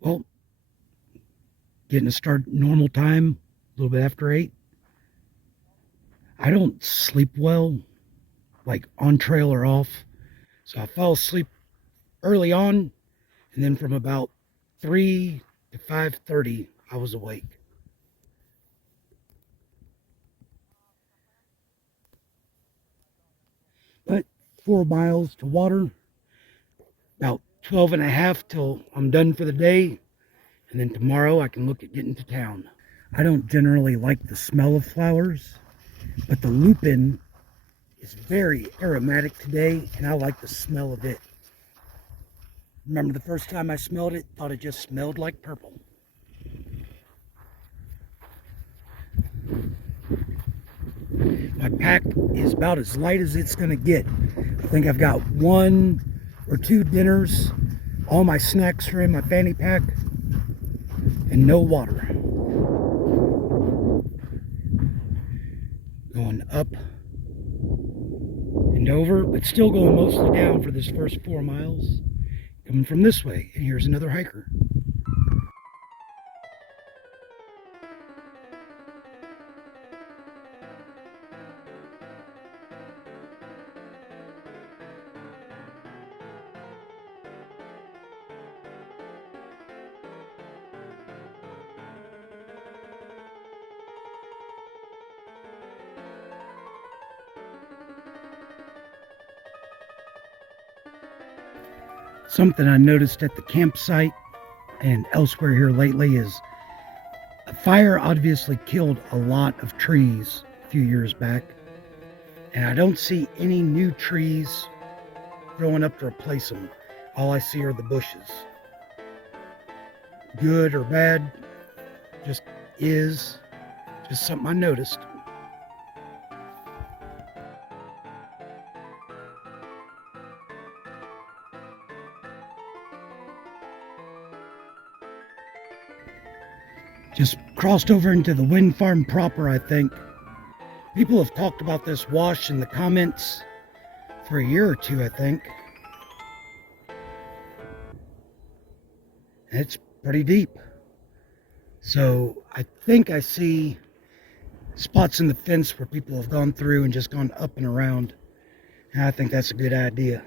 Well, getting to start normal time, a little bit after 8. I don't sleep well, like on trail or off. So I fall asleep early on, and then from about 3 to 5:30, I was awake. But 4 miles to water, about 12 and a half till I'm done for the day, and then tomorrow I can look at getting to town. I don't generally like the smell of flowers, but the lupin is very aromatic today, and I like the smell of it. Remember the first time I smelled it, thought it just smelled like purple. My pack is about as light as it's going to get. I think I've got 1 or 2 dinners. All my snacks are in my fanny pack, and no water. Going up and over, but still going mostly down for this first 4 miles. Coming from this way, and here's another hiker. Something I noticed at the campsite and elsewhere here lately is a fire obviously killed a lot of trees a few years back, and I don't see any new trees growing up to replace them. All I see are the bushes. Good or bad, just is just something I noticed. Just crossed over into the wind farm proper, I think. People have talked about this wash in the comments for a year or two, I think. It's pretty deep. So I think I see spots in the fence where people have gone through and just gone up and around. And I think that's a good idea.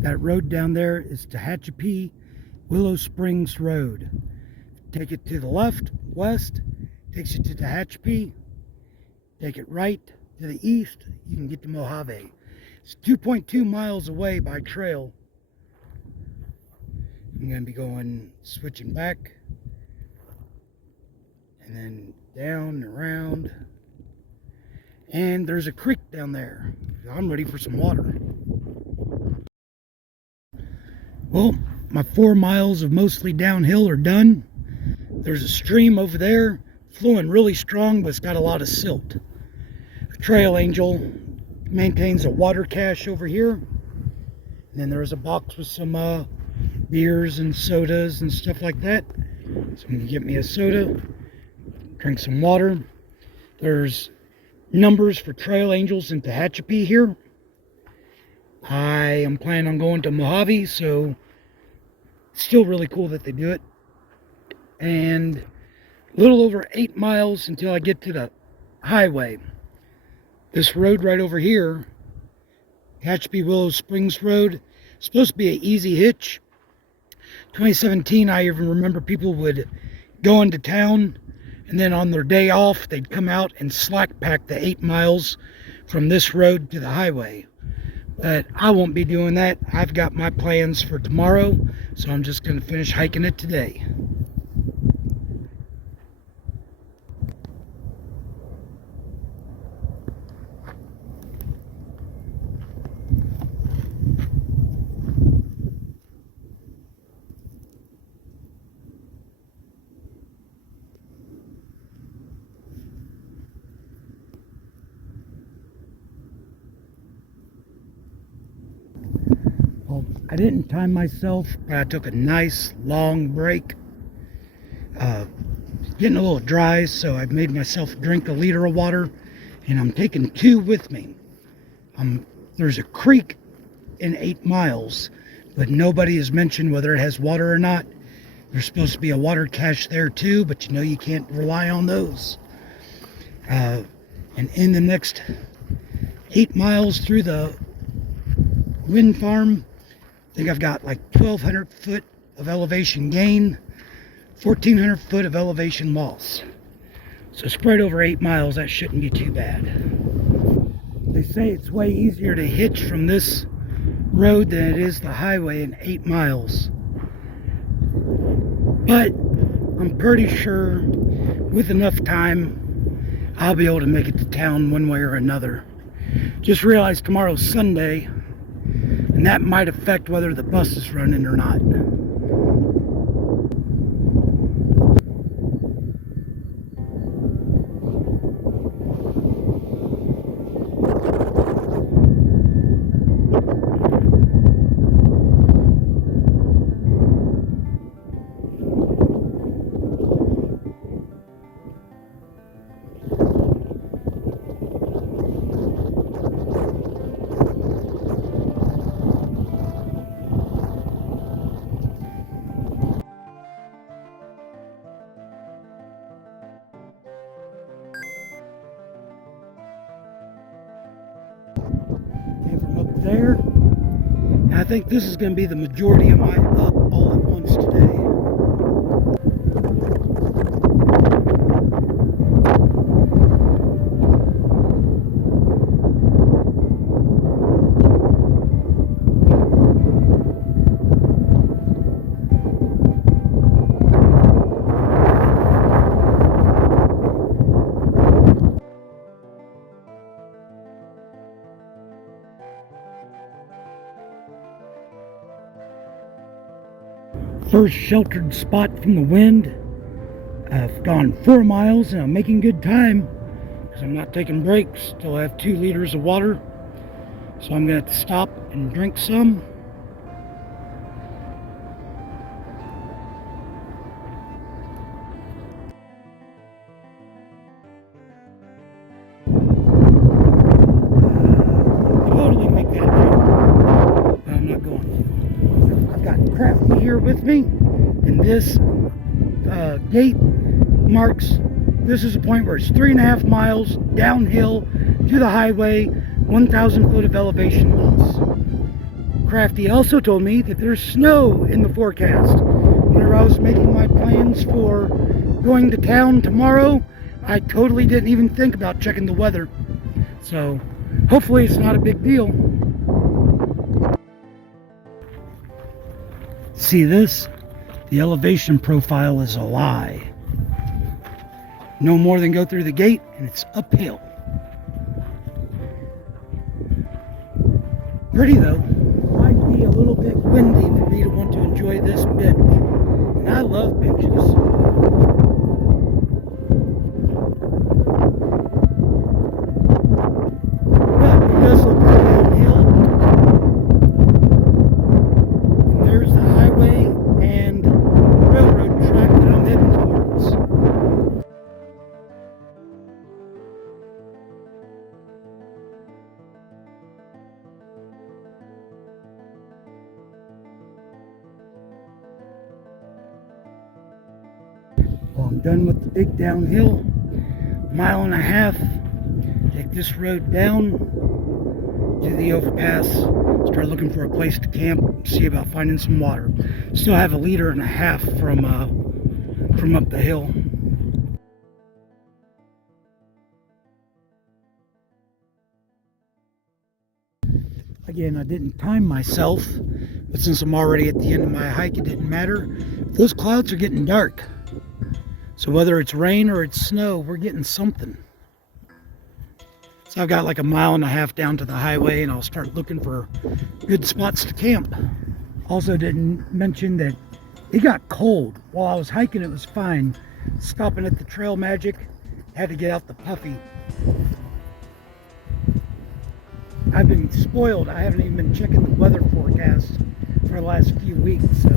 That road down there is Tehachapi Willow Springs Road. Take it to the left, west, takes you to Tehachapi. Take it right to the east, you can get to Mojave. It's 2.2 miles away by trail. I'm going to be going, switching back, and then down and around. And there's a creek down there. I'm ready for some water. Well, my 4 miles of mostly downhill are done. There's a stream over there, flowing really strong, but it's got a lot of silt. The Trail Angel maintains a water cache over here. And then there's a box with some beers and sodas and stuff like that. So I'm gonna get me a soda, drink some water. There's numbers for Trail Angels in Tehachapi here. I am planning on going to Mojave, so it's still really cool that they do it. And a little over 8 miles until I get to the highway. This road right over here, Tehachapi Willow Springs Road, supposed to be an easy hitch. 2017, I even remember people would go into town, and then on their day off, they'd come out and slack pack the 8 miles from this road to the highway. But I won't be doing that. I've got my plans for tomorrow, so I'm just going to finish hiking it today. Well, I didn't time myself, but I took a nice long break. Getting a little dry, so I've made myself drink a liter of water, and I'm taking 2 with me. There's a creek in 8 miles, but nobody has mentioned whether it has water or not. There's supposed to be a water cache there too, but you know you can't rely on those. And in the next 8 miles through the wind farm, I think I've got like 1,200 foot of elevation gain, 1,400 foot of elevation loss. So spread over 8 miles, that shouldn't be too bad. They say it's way easier to hitch from this road than it is the highway in 8 miles. But I'm pretty sure with enough time, I'll be able to make it to town one way or another. Just realized tomorrow's Sunday, and that might affect whether the bus is running or not. Came from up there, and I think this is going to be the majority of my up all at once today. First sheltered spot from the wind. I've gone 4 miles and I'm making good time because I'm not taking breaks. Still have 2 liters of water, so I'm going to have to stop and drink some. Totally make that drink, but I'm not going to. I've got Crafty here with me, and this gate marks, this is a point where it's 3.5 miles downhill to the highway, 1,000 foot of elevation loss. Crafty also told me that there's snow in the forecast. Whenever I was making my plans for going to town tomorrow, I totally didn't even think about checking the weather. So hopefully it's not a big deal. See this? The elevation profile is a lie. No more than go through the gate and it's uphill. Pretty though. Might be a little bit windy for me to want to enjoy this bench. And I love benches. But it does look pretty downhill. And there's the highway and railroad track that I'm heading towards. Well, I'm done with the big downhill. 1.5 miles. Take this road down, do the overpass, start looking for a place to camp, see about finding some water. Still have 1.5 liters from up the hill. Again, I didn't time myself, but since I'm already at the end of my hike, it didn't matter. Those clouds are getting dark. So whether it's rain or it's snow, we're getting something. So I've got like 1.5 miles down to the highway, and I'll start looking for good spots to camp. Also didn't mention that it got cold. While I was hiking, it was fine. Stopping at the Trail Magic, had to get out the puffy. I've been spoiled. I haven't even been checking the weather forecast for the last few weeks, so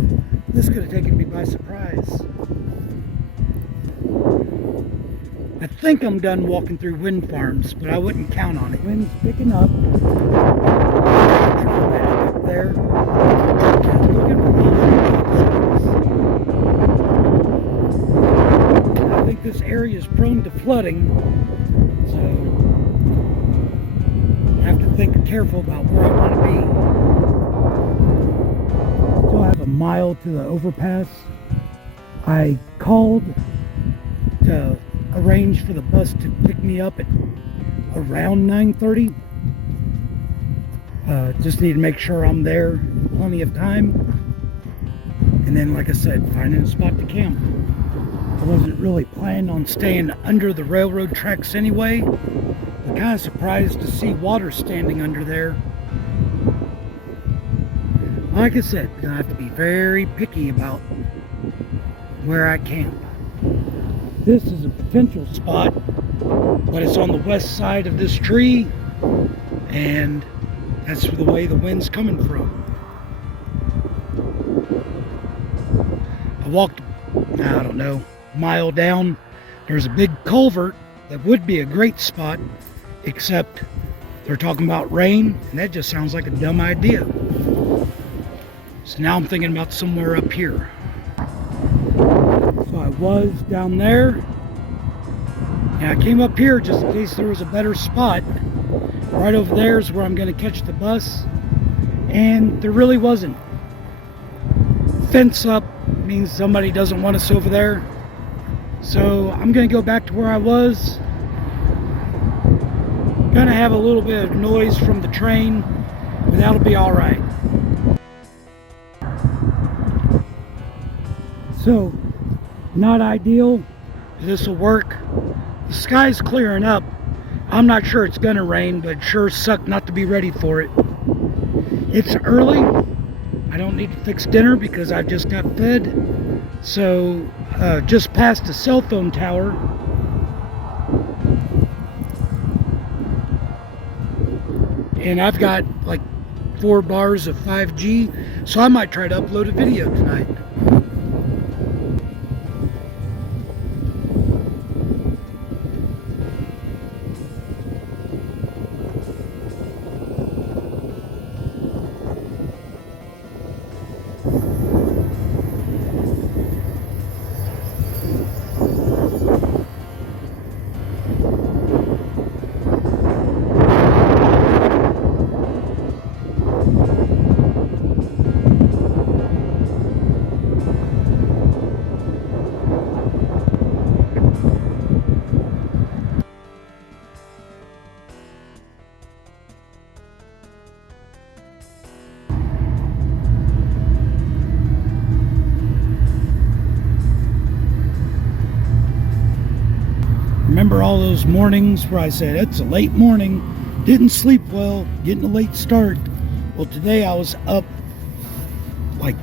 this could have taken me by surprise. I think I'm done walking through wind farms, but I wouldn't count on it. Wind's picking up. Up there. I think this area is prone to flooding, so I have to think careful about where I want to be. Still have a mile to the overpass. I called to arrange for the bus to pick me up at around 9:30. Just need to make sure I'm there in plenty of time. And then, like I said, finding a spot to camp. I wasn't really planning on staying under the railroad tracks anyway. I'm kind of surprised to see water standing under there. Like I said, I'm going to have to be very picky about where I camp. This is a potential spot, but it's on the west side of this tree, and that's the way the wind's coming from. I walked, I don't know, a mile down. There's a big culvert that would be a great spot, except they're talking about rain, and that just sounds like a dumb idea. So now I'm thinking about somewhere up here. So I was down there, and I came up here just in case there was a better spot. Right over there is where I'm going to catch the bus, and there really wasn't. Fence up means somebody doesn't want us over there, so I'm going to go back to where I was. Gonna have a little bit of noise from the train, but that'll be all right. So, not ideal. This will work. The sky's clearing up. I'm not sure it's gonna rain, but it sure sucked not to be ready for it. It's early. I don't need to fix dinner because I've just got fed. So, just past the cell phone tower. And I've got like 4 bars of 5G, so I might try to upload a video tonight. Remember all those mornings where I said, it's a late morning, didn't sleep well, getting a late start. Well, today I was up like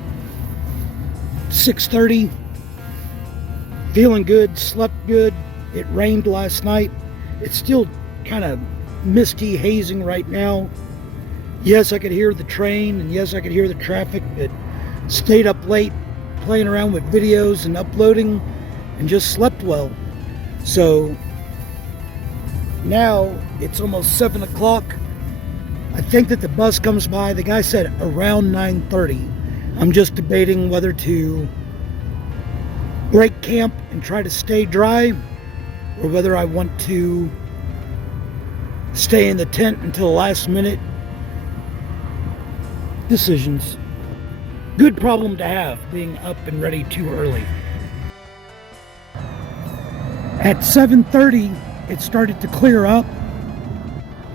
6:30, feeling good, slept good. It rained last night. It's still kind of misty, hazing right now. Yes, I could hear the train, and yes, I could hear the traffic, but stayed up late playing around with videos and uploading and just slept well. So now it's almost 7 o'clock. I think that the bus comes by. The guy said around 9:30. I'm just debating whether to break camp and try to stay dry, or whether I want to stay in the tent until the last minute. Decisions. Good problem to have, being up and ready too early. At 7:30, it started to clear up.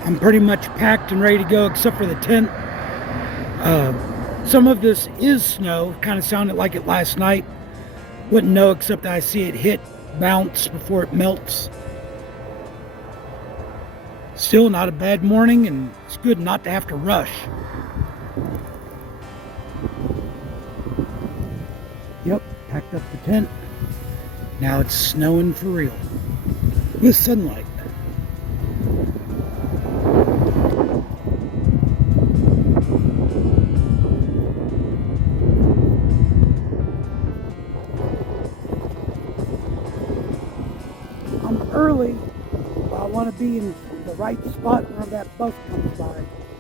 I'm pretty much packed and ready to go, except for the tent. Some of this is snow. Kind of sounded like it last night. Wouldn't know, except that I see it hit, bounce before it melts. Still not a bad morning, and it's good not to have to rush. Yep, packed up the tent. Now it's snowing for real, with sunlight. be in the right spot where that bus comes by.